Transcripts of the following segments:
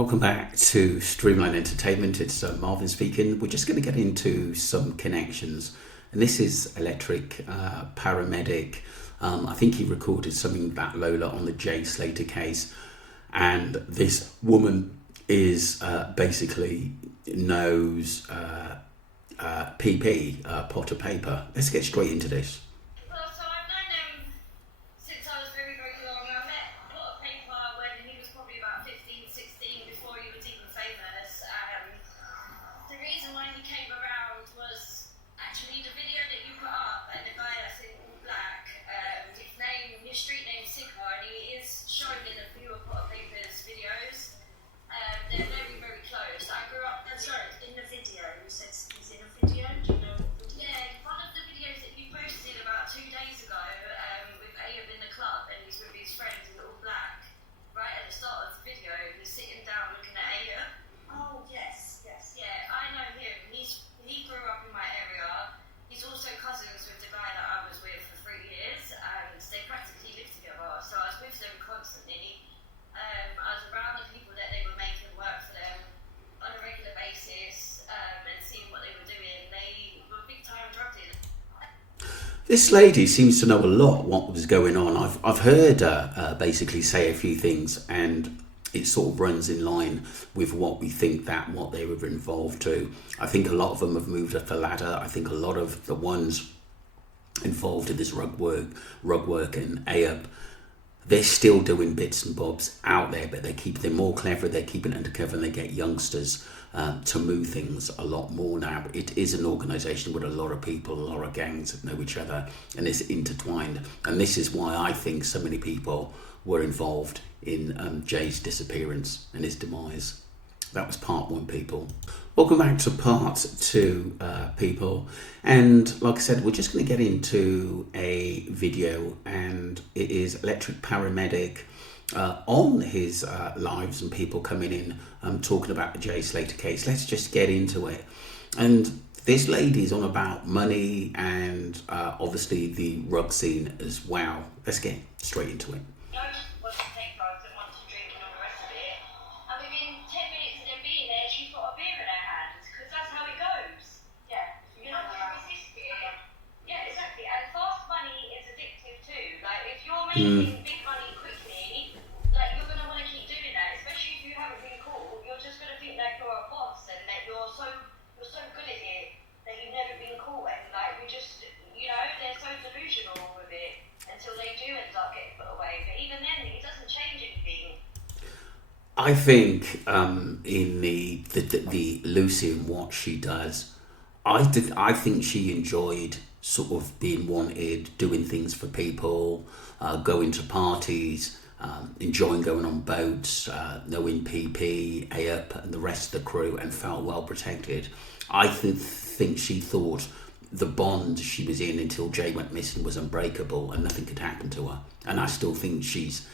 Welcome back to Streamline Entertainment. It's Marvin speaking. We're just going to get into some connections. And this is Electric Paramedic. I think he recorded something about Lola on the Slater case. And this woman is basically knows PP, pot of paper. Let's get straight into this. This lady seems to know a lot what was going on. I've heard her basically say a few things, and it sort of runs in line with what we think that what they were involved to. I think a lot of them have moved up the ladder. I think a lot of the ones involved in this rug work and AUP, they're still doing bits and bobs out there, but they're more clever, they're keeping it undercover, and they get youngsters to move things a lot more now. It is an organisation with a lot of people, a lot of gangs that know each other, and it's intertwined. And this is why I think so many people were involved in Jay's disappearance and his demise. That was part one, people. Welcome back to part two, people. And like I said, we're just going to get into a video, and it is Electric Paramedic on his lives and people coming in talking about the Jay Slater case. Let's just get into it. And this lady's on about money and obviously the rug scene as well. Let's get straight into it. Big money quickly, like you're gonna want to keep doing that, especially if you haven't been caught. You're just gonna think that you're a boss and that you're so good at it that you've never been caught, and like we just, they're so delusional with it until they do end up getting put away. But even then, it doesn't change anything. I think in the Lucy and what she does, I think she enjoyed sort of being wanted, doing things for people, going to parties, enjoying going on boats, knowing PP, AUP and the rest of the crew, and felt well protected. I think she thought the bond she was in until Jay went missing was unbreakable and nothing could happen to her. And I still think she's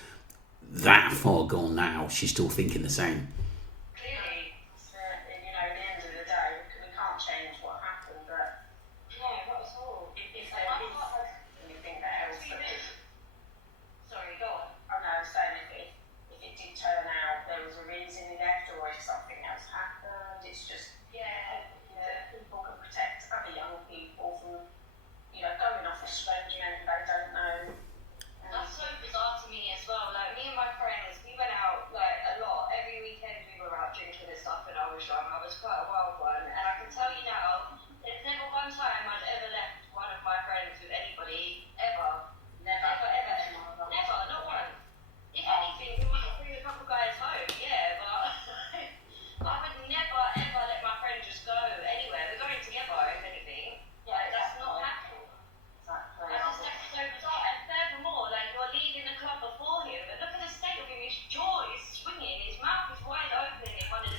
that far gone now. She's still thinking the same. I was quite a wild one, and I can tell you now, there's never one time I'd ever left one of my friends with anybody, ever. Never, not once. If anything, we might bring a couple guys home, yeah, but I would never, ever let my friend just go anywhere. We're going together, if anything. Yeah, that's not happening. Exactly. That's so bizarre. And furthermore, like, you're leaving the club before him, but look at the state of him. His jaw is swinging, his mouth is wide open in front of the...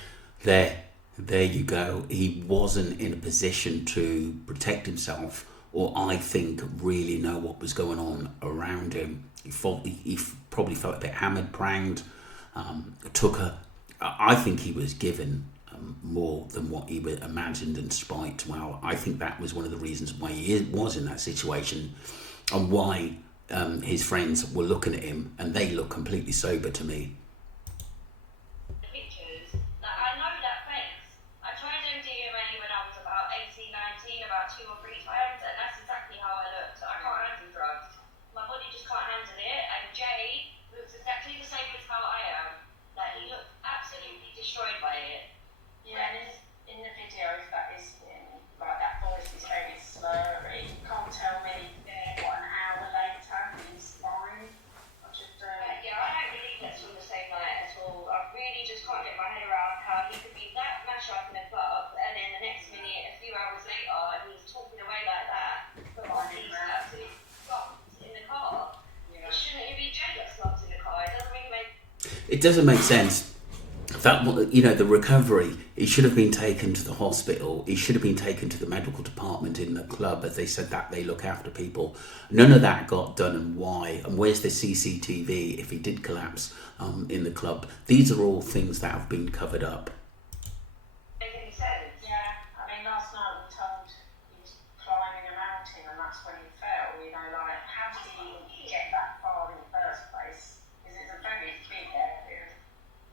There you go. He wasn't in a position to protect himself, or I think really know what was going on around him. He probably felt a bit hammered, pranged, I think he was given more than what he imagined and spiked. Well, I think that was one of the reasons why he was in that situation, and why his friends were looking at him, and they look completely sober to me. Pictures genuinely just can't get my head around how he could be that mash up in a club, and then the next minute, a few hours later, he's talking away like that. But he's absolutely slumped in the car. It shouldn't be Jay that slumped in the car. It doesn't really make. It doesn't make sense. That, you know, the recovery, he should have been taken to the hospital. He should have been taken to the medical department in the club, as they said that they look after people. None of that got done, and why? And where's the CCTV if he did collapse in the club? These are all things that have been covered up. Make any sense? Yeah, I mean, last night we told he was climbing a mountain and that's when he fell, you know, like, how did he get that far in the first place? Because it's a very big area.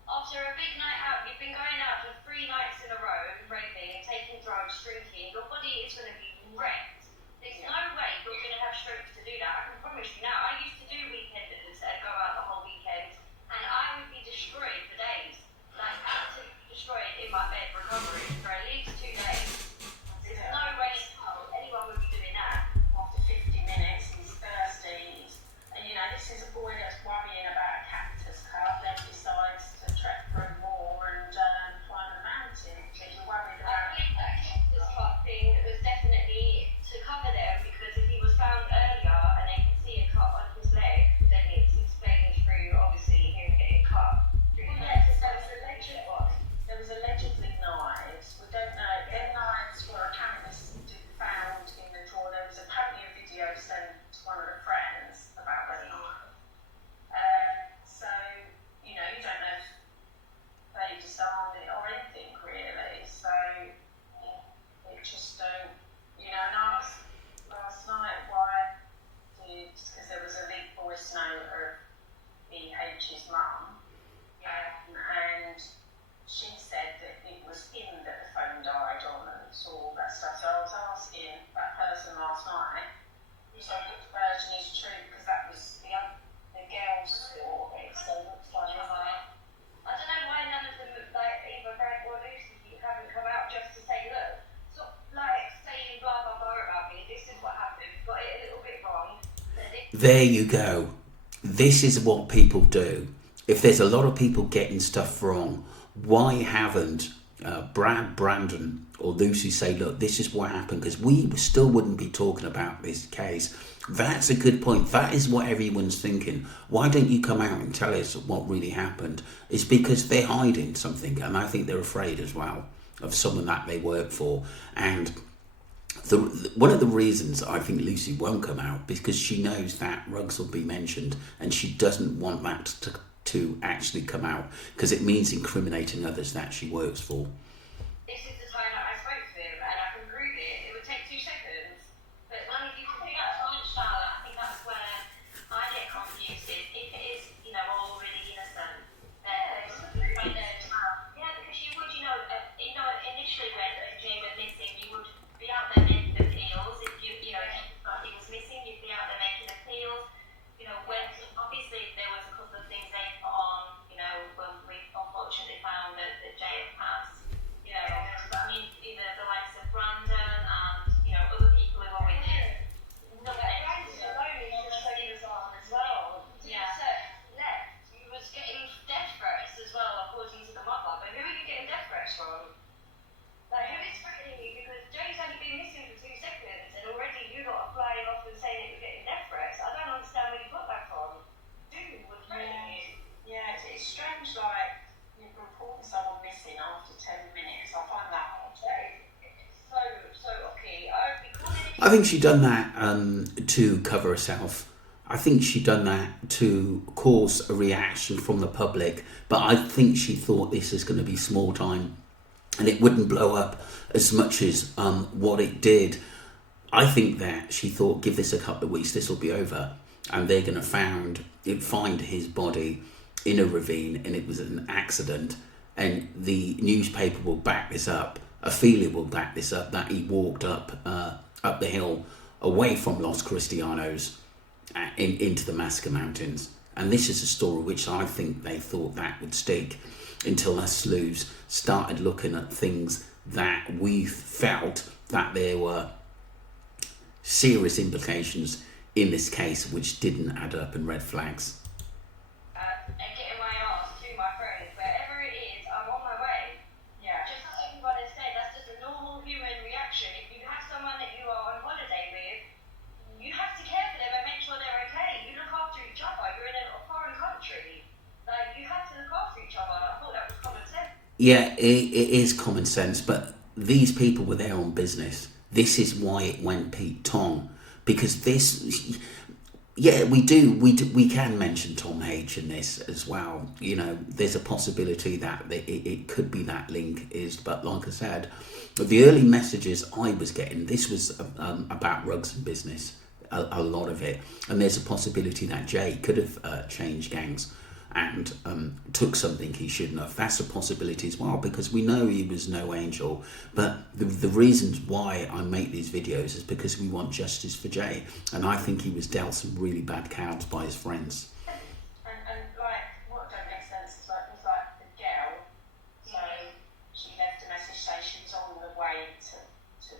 After a big night out, you've been going out for 3 nights in a row, raving and taking drugs, drinking, your body is going to be wrecked. There's no way you're going to have strength to do that. I can promise you now. I used to do weekenders and go out the whole weekend, and I would be destroyed for days. Like, absolutely destroyed in my bed, recovering for at least 2 days. There's no way in hell anyone would be doing that. After 50 minutes, he's thirsty, and you know, this is a boy that's worrying about a cactus cut, then decides to trek through more and climb a mountain. So you're worried I about believe that cactus cut thing was definitely to cover them, because if he was found earlier and they could see a cut on his leg, then it's explained through obviously him getting cut. Well, yeah, because there was allegedly knives. We don't know. Their knives were apparently found in the drawer. There was apparently a video sent to one of the friends about the knife. So, you know, you don't know if they disarmed it or anything really. So, it just don't, you know, and I asked last night why because there was a leaked voice note of BH's mum. And she said that it was him that the phone died on and saw all that stuff. So I was asking that person last night, so which version is true, because that was the girl's story. So it looks like I don't know why none of them, like either Greg or Lucy, haven't come out just to say, look, stop like saying blah blah blah about me. This is what happened. Got it a little bit wrong. There you go. This is what people do. If there's a lot of people getting stuff wrong, why haven't Brad, Brandon or Lucy say, look, this is what happened, because we still wouldn't be talking about this case. That's a good point. That is what everyone's thinking. Why don't you come out and tell us what really happened? It's because they're hiding something, and I think they're afraid as well of someone that they work for. And one of the reasons I think Lucy won't come out, because she knows that Ruggs will be mentioned, and she doesn't want that to actually come out, because it means incriminating others that she works for. This is the time that I spoke to him, and I can prove it. It would take 2 seconds, but none of you can do that. Charlotte, I think that's where I get confused. If it is, you know, all really innocent, then yeah, because you would, you know, initially when Jay went missing, you would be out there making appeals. If you know, if you thought he was missing, you'd be out there making appeals. You know, when obviously there was a couple of things they put on, you know, when we unfortunately found that Jay had passed. You know, but I mean, either the likes of Brandon and, you know, other people who were with him. Brandon alone is just so bizarre as well. Yeah. Left. He was getting death threats as well, according to the mother. But who are you getting death threats from? Like, who is threatening you? Because Jay's only been missing for 2 seconds, and already you lot are flying off and saying that you're getting death threats. I don't understand where you got that from. Dude was threatening you. Yeah, it's strange, like, you're reporting someone missing after 10 minutes. I find that odd. It's so okay. I would be calling I think she done that to cover herself. I think she done that to cause a reaction from the public, but I think she thought this is going to be small time and it wouldn't blow up as much as what it did. I think that she thought, give this a couple of weeks, this will be over, and they're going to find his body in a ravine, and it was an accident, and the newspaper will back this up. Ophelia will back this up, that he walked up the hill away from Los Cristianos into the Massacre Mountains. And this is a story which I think they thought that would stick until us sleuths started looking at things that we felt that there were serious implications in this case which didn't add up, and red flags. and getting my ass to my friends, wherever it Yeah, it is common sense, but these people were there on business. This is why it went Pete Tong, because this, yeah, we can mention Tom H in this as well. You know, there's a possibility that it could be that link is, but like I said, the early messages I was getting, this was about rugs and business, a lot of it, and there's a possibility that Jay could have changed gangs and took something he shouldn't have. That's a possibility as well, because we know he was no angel. But the reasons why I make these videos is because we want justice for Jay, and I think he was dealt some really bad cards by his friends. And like, what don't make sense is like, was like the girl, so she left a message saying she was on the way to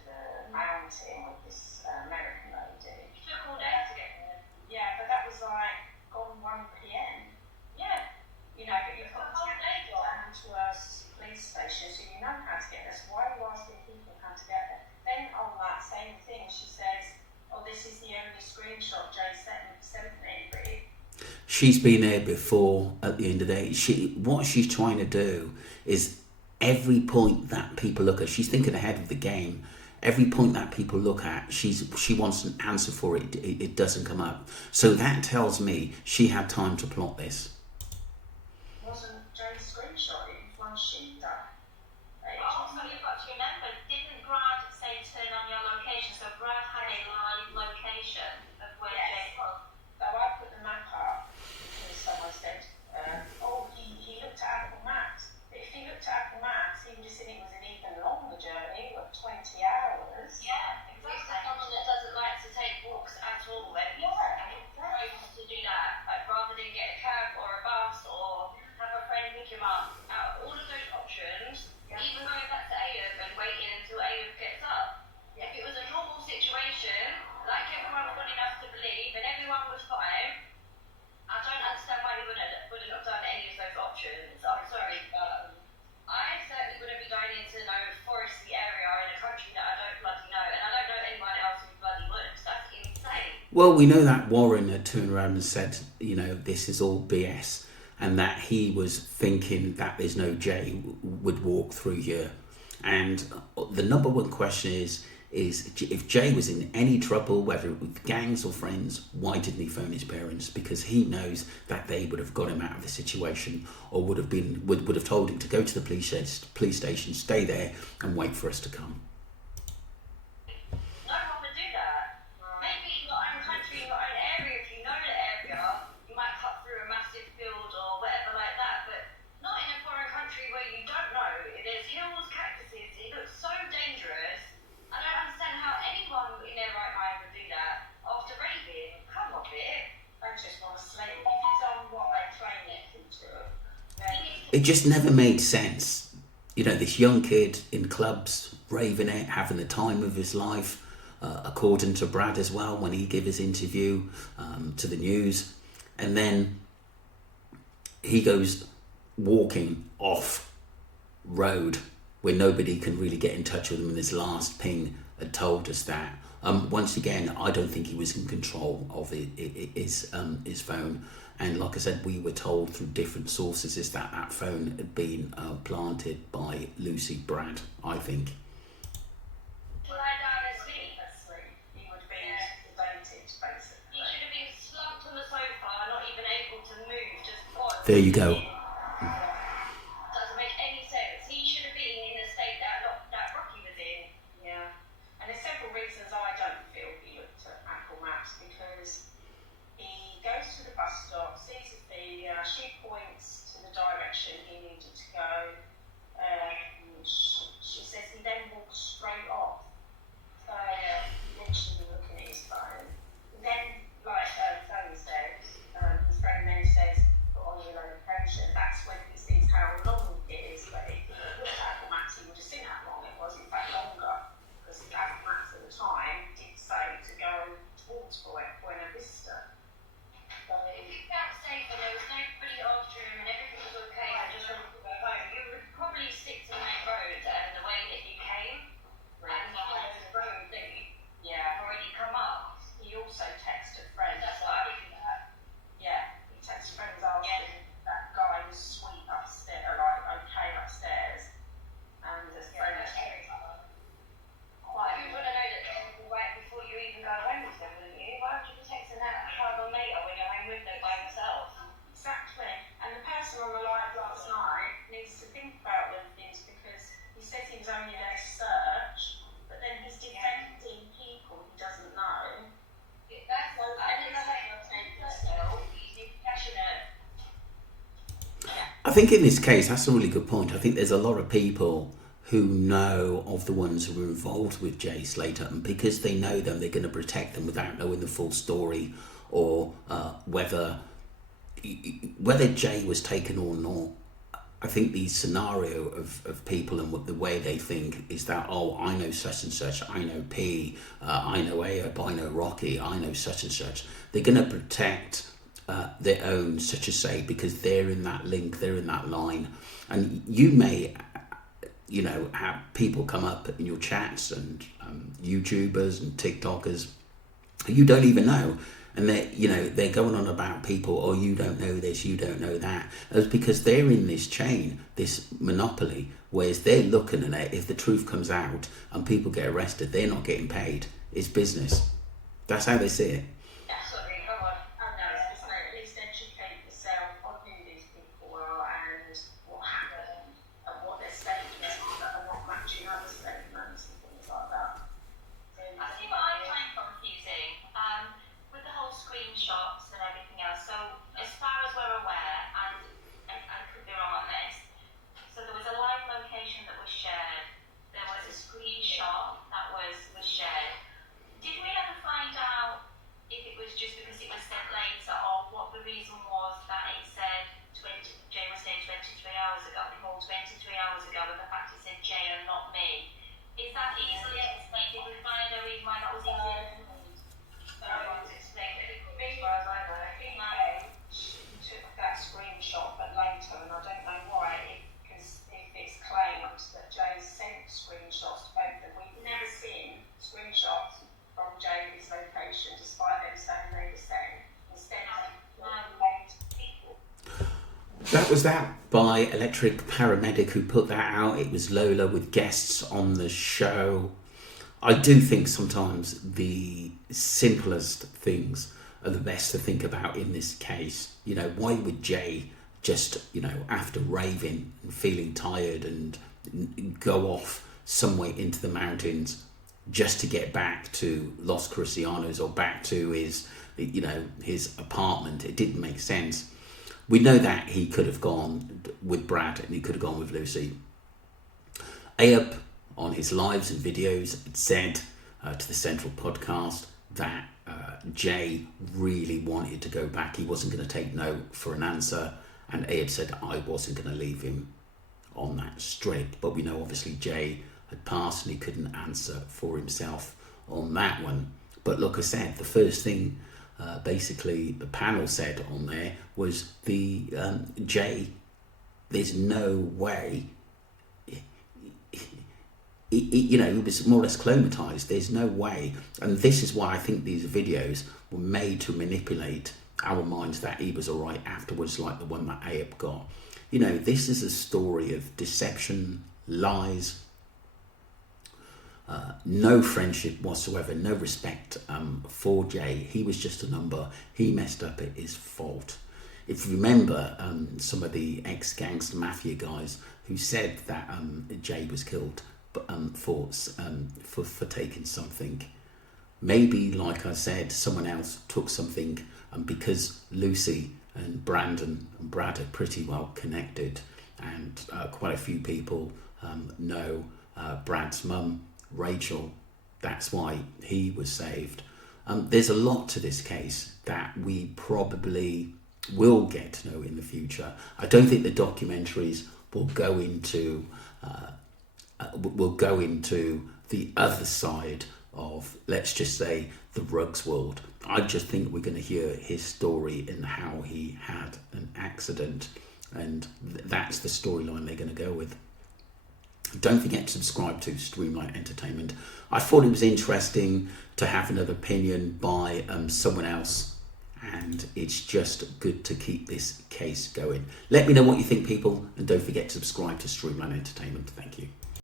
the mountain with this American lady. It took all day to get there. Yeah, but that was like gone 1 p.m. Yeah. You know, but you've got The whole day down to a police station, so you know how to get there. So why are you asking people how to get there? Then on that same thing, she says, "Oh, this is the only screenshot Jay sent me." But She's been there before. At the end of the day, what she's trying to do is every point that people look at, she's thinking ahead of the game. Every point that people look at, she wants an answer for it. It doesn't come up. So that tells me she had time to plot this. wasn't Jay's screenshot, it was one she done. But also, you've got to remember, didn't Brad say turn on your location? So Brad had a live location of where Jay was. So I put the map up, and someone said, "Oh, he looked at Apple Maps." But if he looked at Apple Maps, he would have seen it was an even longer journey, of 20 hours. Yeah, exactly. Someone that doesn't like to take walks at all, and he's able to do that, like rather than get a cab or a bus or have a friend pick him up. Out of all of those options, even going back to Ayub and waiting until Ayub gets up. If it was a normal situation, like everyone's good enough to believe, and everyone was fine, I don't understand why he wouldn't have done any of those options. I'm sorry, but I certainly wouldn't be going into no foresty area in a country that I don't bloody know, and I don't know anyone else who bloody would. That's insane. Well, we know that Warren had turned around and said, you know, this is all BS, and that he was thinking that there's no Jay would walk through here. And the number one question is if Jay was in any trouble, whether it was gangs or friends, why didn't he phone his parents? Because he knows that they would have got him out of the situation, or would have told him to go to the police station, stay there, and wait for us to come. No one would do that. Maybe in your own country, in your own area, if you know the area, you might cut through a massive field or whatever like that, but not in a foreign country where you don't know. There's hills, cactuses, it looks so dangerous. I don't understand how anyone in their right mind would do that after raving. Come on, bit. I just want to slay it. If it's on what they claim it to, then It just never made sense. You know, this young kid in clubs, raving it, having the time of his life, according to Brad as well, when he gave his interview to the news. And then he goes walking off road where nobody can really get in touch with him, and his last ping had told us that. Once again, I don't think he was in control of his phone. And like I said, we were told through different sources is that phone had been planted by Lucy Brad, I think. Lie down and sleep. asleep, he would be sedated, He basically. should have been slumped on the sofa, not even able to move, just gone. There you go. Doesn't make any sense. He should have been in the state that Rocky was in. Yeah. And there's several reasons I don't feel he looked at Apple Maps, because he goes to the bus stop, sees Ophelia, she points to the direction he needed to go. She says he then walks straight off. So then she was looking at his phone. Then, like Tony said, his friend then says, put on your location. is only their search, but then he's defending people he doesn't know. That's what I didn't say yourself. He's passionate. I think in this case, that's a really good point. I think there's a lot of people who know of the ones who were involved with Jay Slater, and because they know them, they're going to protect them without knowing the full story, or whether Jay was taken or not. I think the scenario of people and what the way they think is that, oh, I know such and such, I know P, I know Aop, I know Rocky, I know such and such. They're going to protect their own, such as say, because they're in that link, they're in that line. And you may, have people come up in your chats and YouTubers and TikTokers who you don't even know. And they're going on about people, oh, you don't know this, you don't know that. It's because they're in this chain, this monopoly, whereas they're looking at it, if the truth comes out and people get arrested, they're not getting paid. It's business. That's how they see it. Sorry, go on. I know, it's like, at least educate yourself on who these people are and what happened and what their statements are that are not matching other statements and things like that. I see what I find confusing with the whole screenshots and everything else. So, as far as we're aware, and I could be wrong on this, so there was a live location that was shared. There was a screenshot that was shared. Did we ever find out if it was just because it was sent later, or what the reason was that it said Jay was saying 23 hours ago, the whole 23 hours ago, and the fact it said Jay and not me? Is that easily explained? Did we find a reason why that was easily explained? Everyone's explained it. As far as I know. He took that screenshot, but later, and I don't know why, because if it's claimed that Jay sent screenshots to both of them, we've never seen screenshots from Jay's location, despite them saying they were sent. Instead, people. That was that by Electric Paramedic, who put that out. It was Lola with guests on the show. I do think sometimes the simplest things are the best to think about in this case. Why would Jay just, after raving and feeling tired and go off somewhere into the mountains just to get back to Los Cristianos or back to his apartment? It didn't make sense. We know that he could have gone with Brad and he could have gone with Lucy. Aop, on his lives and videos, had said to the Central Podcast that Jay really wanted to go back. He wasn't going to take no for an answer, and Aop said I wasn't going to leave him on that strip. But we know obviously Jay had passed and he couldn't answer for himself on that one. But like I said, the first thing basically the panel said on there was Jay, there's no way, he was more or less clomatized. There's no way. And this is why I think these videos were made to manipulate our minds that he was all right afterwards, like the one that Aop got. This is a story of deception, lies, no friendship whatsoever, no respect for Jay. He was just a number. He messed up, it is fault. If you remember some of the ex-gangster mafia guys who said that Jay was killed for taking something. Maybe, like I said, someone else took something, because Lucy and Brandon and Brad are pretty well connected, and quite a few people know Brad's mum, Rachel. That's why he was saved. There's a lot to this case that we probably will get to know in the future. I don't think the documentaries will go into the other side of, let's just say, the drugs world. I just think we're going to hear his story and how he had an accident, and that's the storyline they're going to go with. Don't forget to subscribe to Streamline Entertainment. I thought it was interesting to have another opinion by someone else, and it's just good to keep this case going. Let me know what you think, people, and don't forget to subscribe to Streamline Entertainment. Thank you.